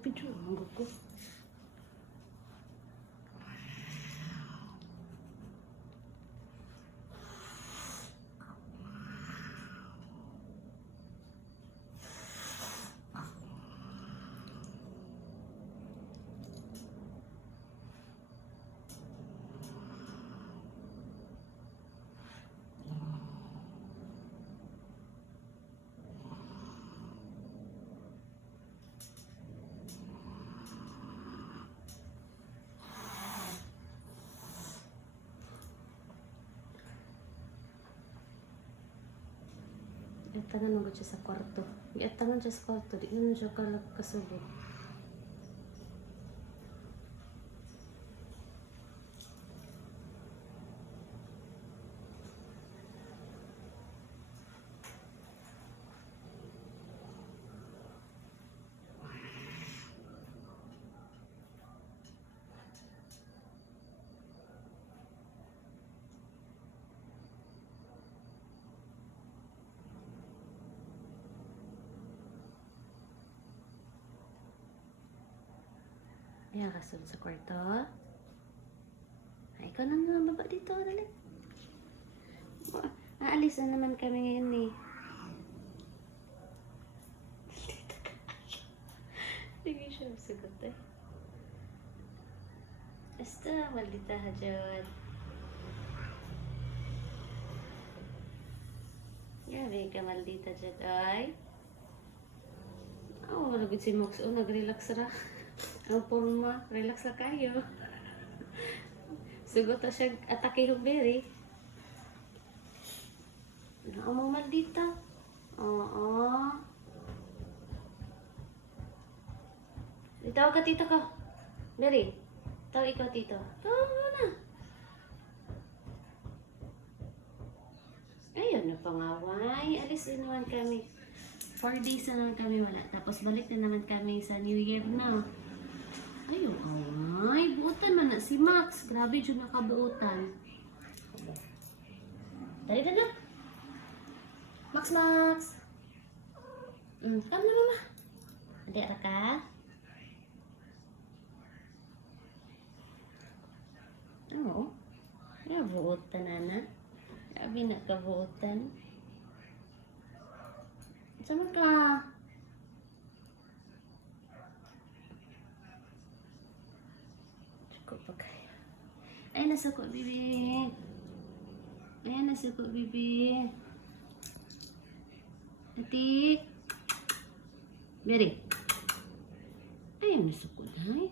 Nagpidyo ang ko. Tangan mo siya sa kwarto. Tangan siya sa kwarto. Di naman siya kasubok. Ayan, kasunod sa kwarto. Ay, ikaw na naman baba dito. Dali. Aalis na naman kami ngayon eh. Sige siya sagot eh. Basta, maldita ha dyan. Grabe ka maldita dyan ay. Oh, malagod si Mox. Oh, nag-relax ra. Ang forma, relax na kayo. Sugot na siya atake yung berry. Naamang maldita. Oo. Itawag ka tito ko. Berry, tawag ikaw tito. Tawag mo na. Ayun na pangaway. Alis din naman kami. 4 days na naman kami wala. Tapos balik na naman kami sa New Year na. Ayun, ay, buutan man na si Max. Grabe dyan nakabuutan. Dali na. Max. Come na mama. Adi ara ka? Oo. Nabuutan na. Grabe nakabuutan. Sama ka. Ay, nasuko, bibi. Ayan, nasuko, bibi. Atik. Beri. Ayun, nasuko na.